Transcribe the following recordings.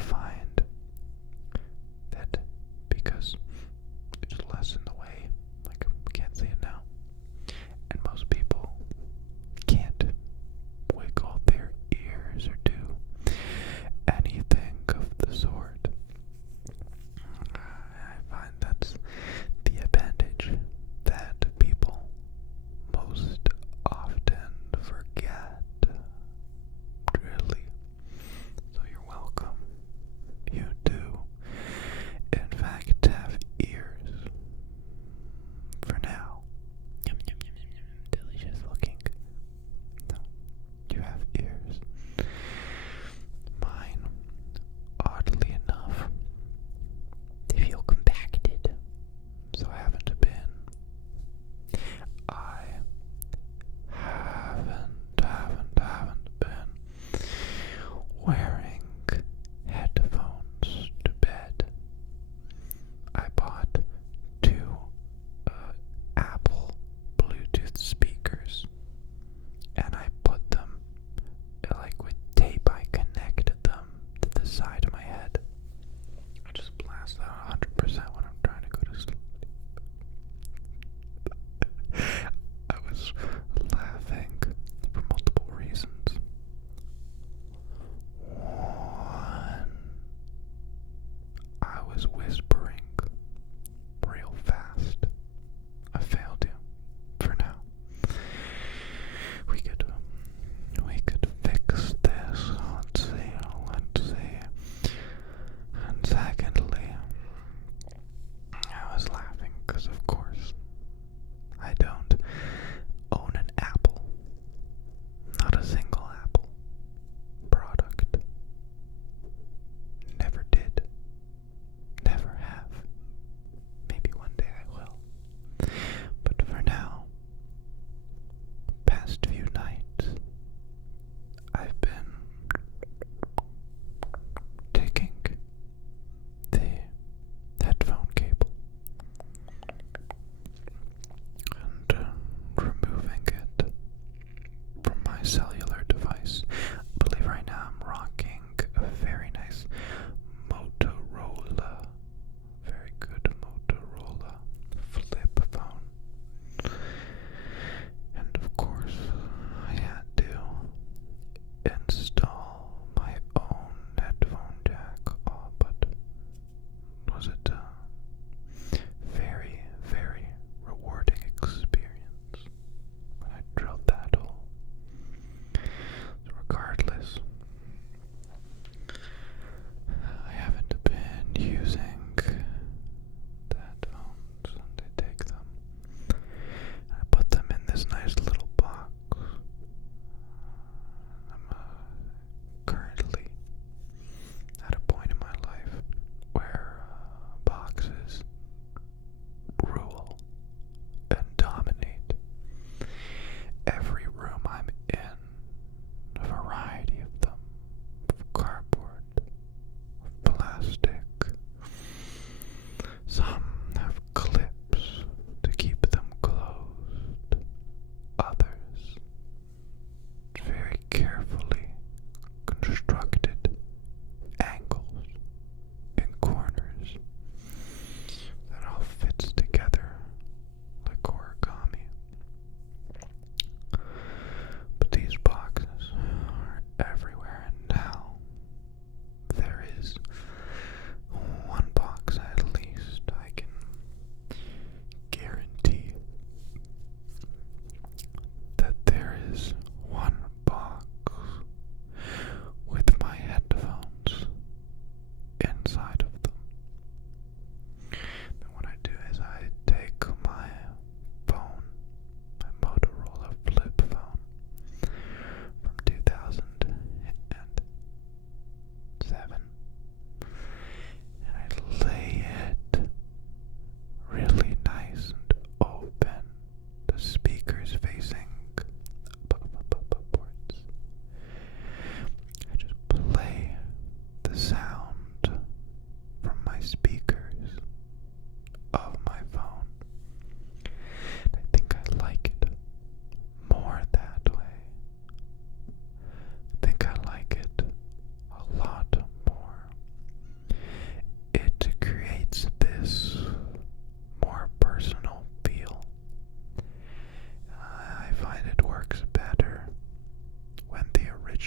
find that because it's less in the way, like I can't see it now, and most people can't wiggle their ears or do anything of the sort. I find that's the advantage that people most often forget. Really. So you're welcome.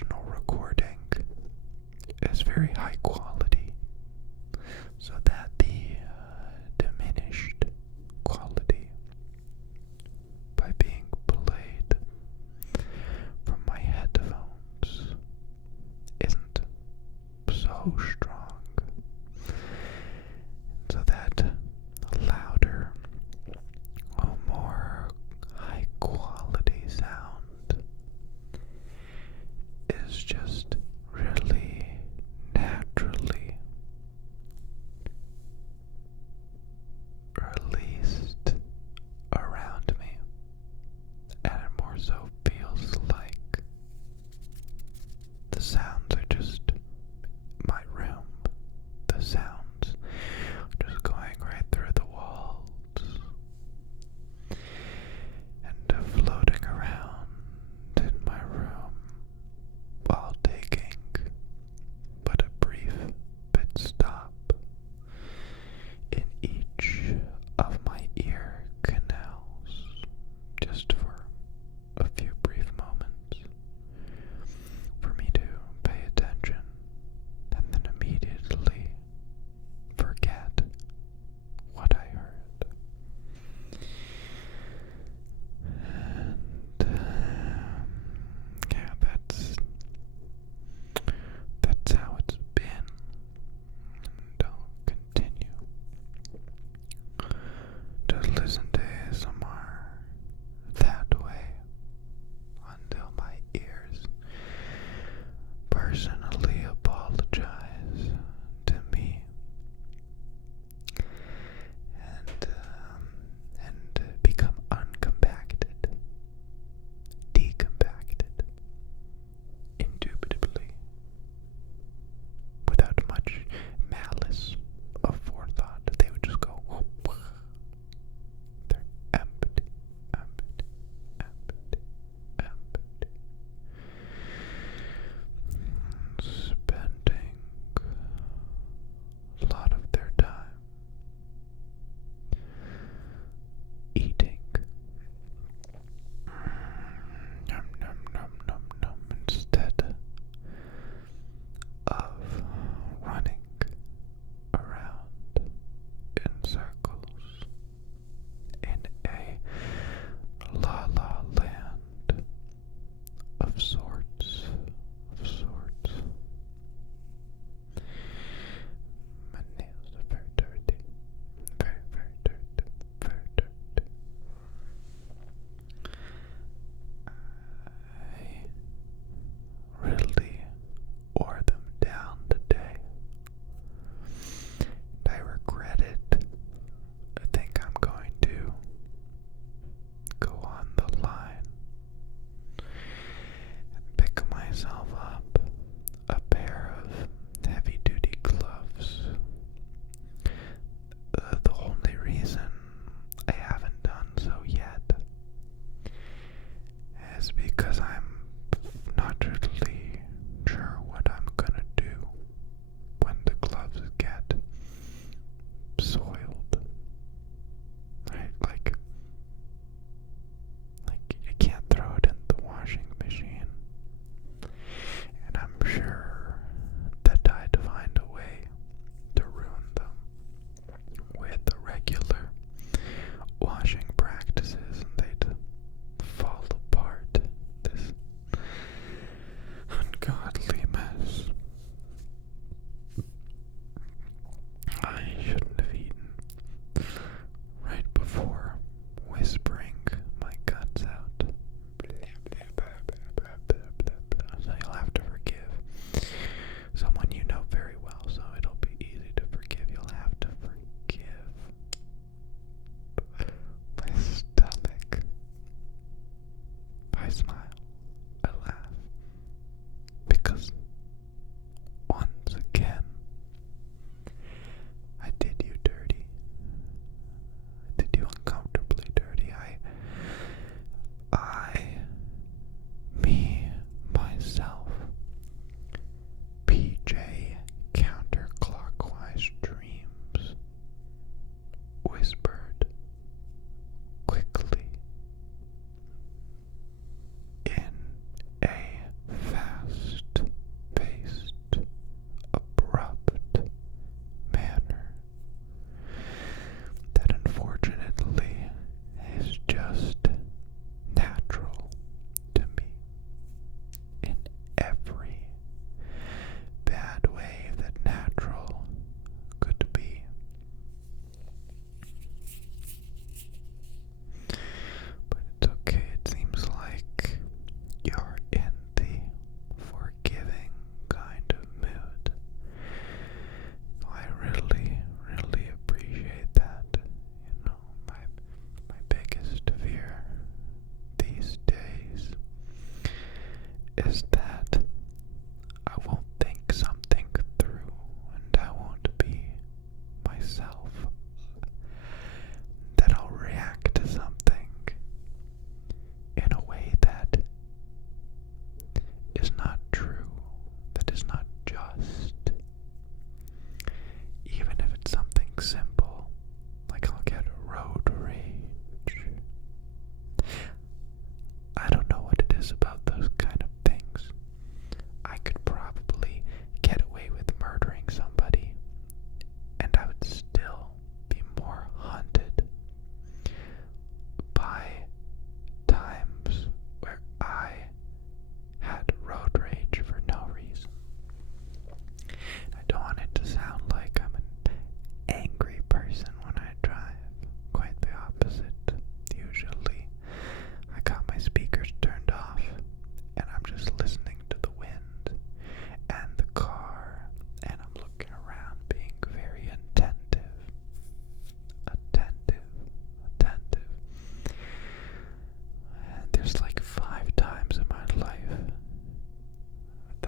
original recording is very high quality, so that the diminished quality by being played from my headphones isn't so strong, so that louder or more high quality sound is just really naturally released around me, and it more so feels like the sounds are just my room. The sounds just going right through the walls and floating around in my room while taking but a brief pit stop in each of my ear canals, just for a few brief moments, for me to pay attention and then immediately forget what I heard. And yeah, that's how it's been, and I'll continue to listen to ASMR that way until my ears personally apologize to me and become uncompacted, decompacted, indubitably, without much malice of forethought. They would just go, whoop. They're empty, empty, empty, empty. Spending a lot of their time eating. Num, num, num, num, num, instead of running around in circles in a la la land of sorts, My nails are very dirty, very, very dirty, very dirty. I really wore them down today. I regret it. I think I'm going to go on the line and pick myself up a pair of heavy-duty gloves. The only reason I haven't done so yet is because I'm not really sure what I'm gonna do when the gloves get soiled. Right? Like you can't throw it in the washing machine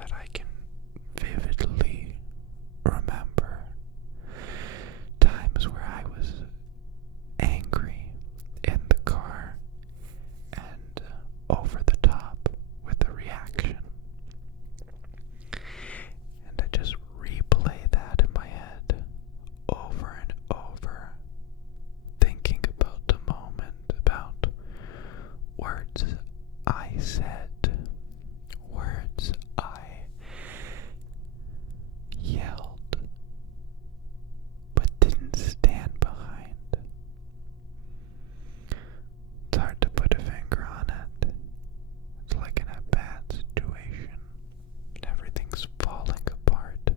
that I can vividly remember times where I was angry in the car and over the top with the reaction. And I just replay that in my head over and over, thinking about the moment, about words I said, words I yelled but didn't stand behind. It's hard to put a finger on it. It's like in a bad situation and everything's falling apart.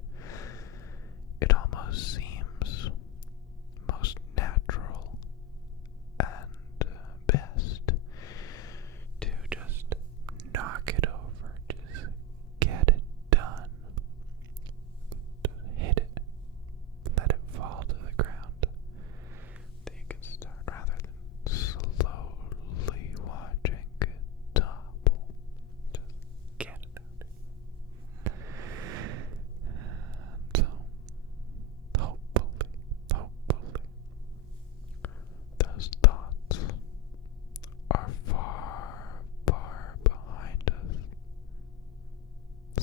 It almost seems most natural and best to just knock it over, just get it done, just hit it, let it fall to the ground. Then you can start rather than slowly watching it topple. Just get it out. And so, hopefully, those thoughts are far, far behind us.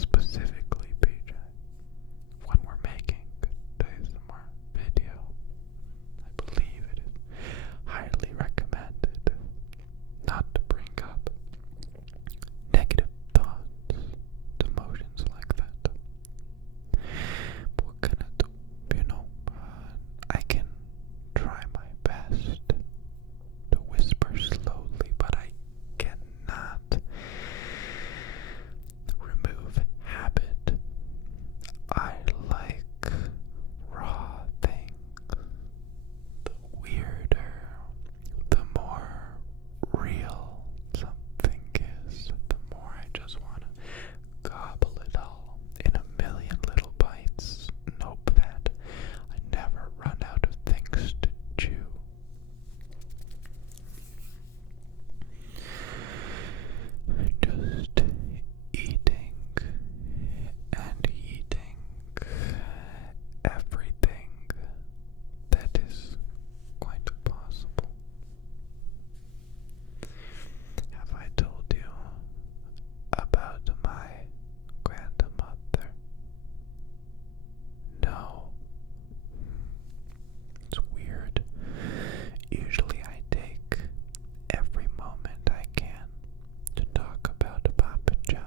Specifically, PJ, when we're making good ASMR video, I believe it is highly recommended not to bring up negative thoughts, emotions like that. But what can I do? I can try my best to whisper slowly, but I cannot remove habit. I like raw things. The weirder, the more real something is, the more I just want to gobble it all in a million little bites and hope that I never run out of things to chew. Just eating and eating everything that is quite possible. Have I told you about my grandmother? No. It's weird. Usually I take every moment I can to talk about Papaja.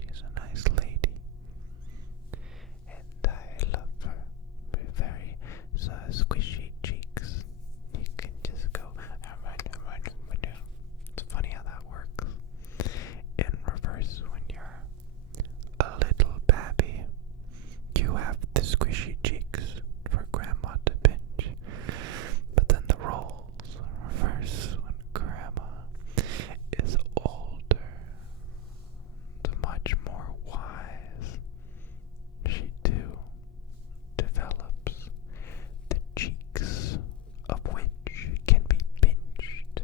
She's a nice lady, and I love her. Very squishy cheeks. You can just go. It's funny how that works. In reverse, when you're a little babby, you have the squishy cheeks for grandma to pinch. But then the roles reverse when grandma is older, much more wise. She too develops the cheeks of which can be pinched.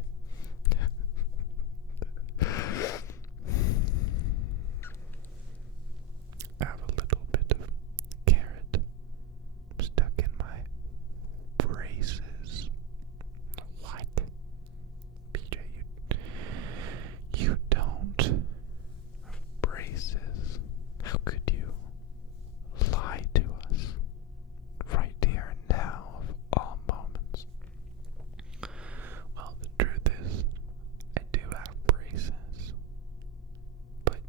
I have a little bit of carrot stuck in my braces. What? PJ, you don't have braces. How could you lie to us right here and now of all moments? Well, the truth is, I do have braces. But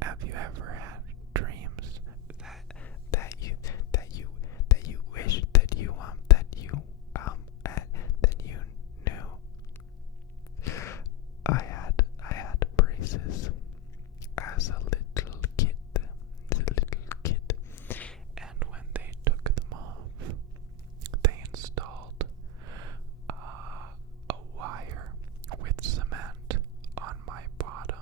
have you ever had dreams that you wish that you knew? I had braces as a little kid, and when they took them off, they installed a wire with cement on my bottom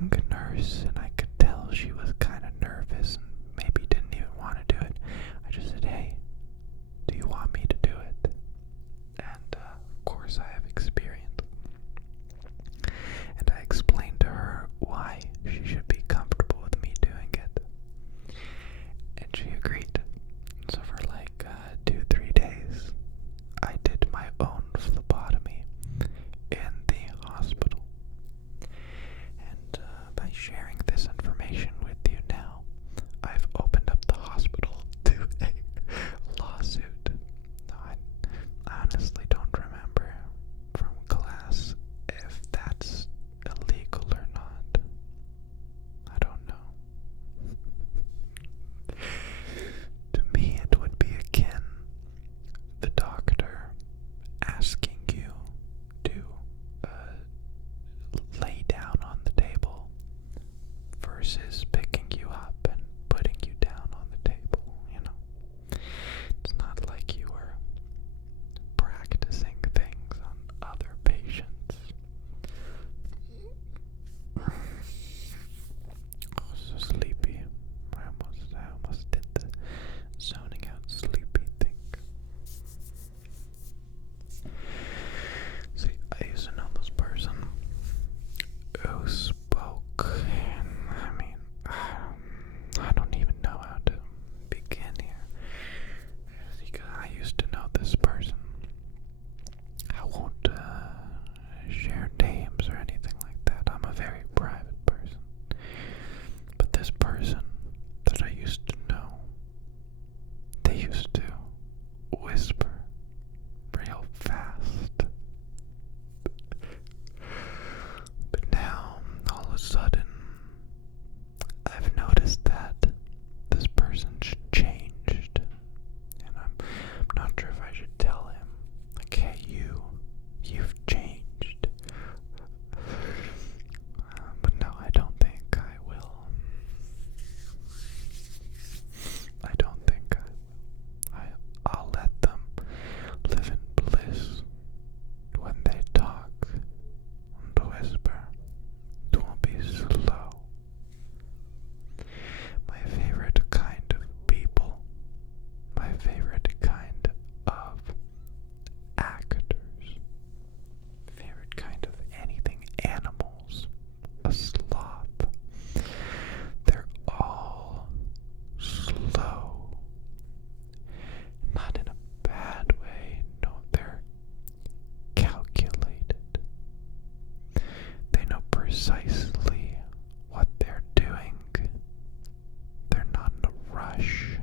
young nurse, and I could tell she was kind of nervous and maybe didn't even want to do it. I just said, hey, do you want me to do it? And of course I have experience. And I explained to her why she should be comfortable with me doing it. And she agreed. So for like 2-3 days, I did my own phlebotomy in the hospital. And by sharing this information with you now, I've opened up the hospital to a lawsuit. No, I honestly don't remember from class if that's illegal or not. I don't know. To me, it would be akin the doctor asking you to lay down on the table versus picking you up and putting you down on the table, you know. It's not like you were practicing things on other patients. I was so sleepy. I almost did the zoning out sleepy thing. See, I used to know this person who spoke, and I mean, I don't even know how to begin here. Because I used to know this person. I won't share names or anything like that. I'm a very private person. But this person that I used to know, they used to whisper real fast. But now, all of a sudden, I've noticed that this person's changed. And I'm not sure if I should tell him, like, hey, you've changed. But no, I don't think I will. I don't think I will. I'll let them live in bliss when they talk and whisper. It won't be slow. My favorite kind of people, my favorite kind of actors, favorite kind of anything, animals, a sloth. They're all slow. Not in a bad way, no, they're calculated. They know precisely what they're doing. They're not in a rush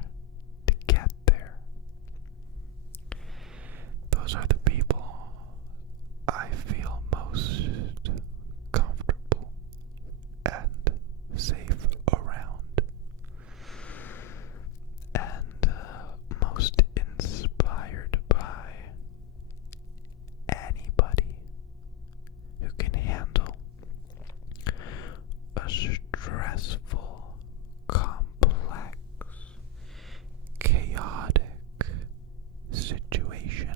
to get there. Those are the people I feel most comfortable and safe around, and most inspired by. Anybody who can handle a stressful, complex, chaotic situation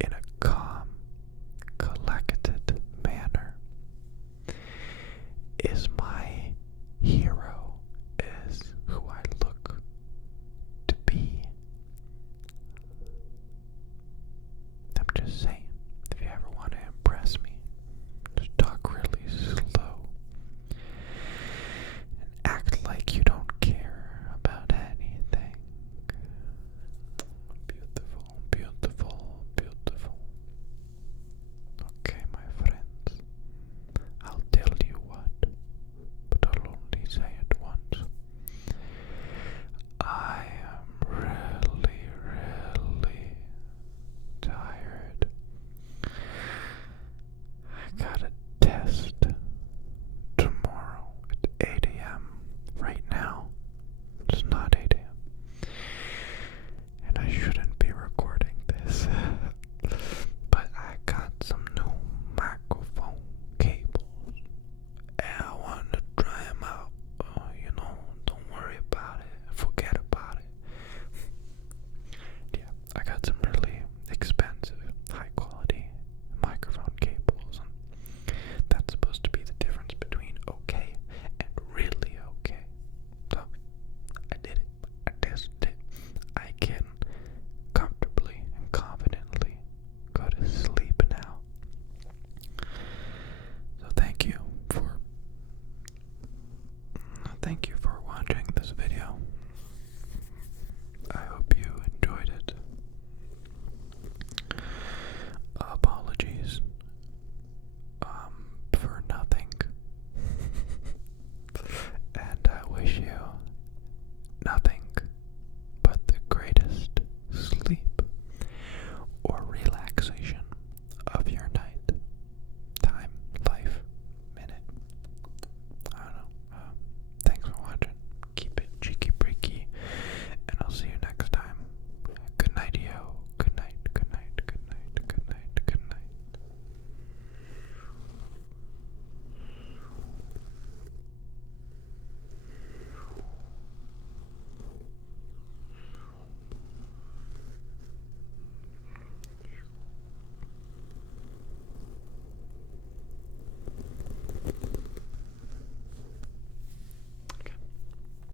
in a calm, collected manner is my hero, is who I look to be. I'm just saying, if you ever want to impress me, just talk really slow and act like you don't care about anything. Beautiful, beautiful, beautiful. Okay, my friends, I'll tell you what. relaxation.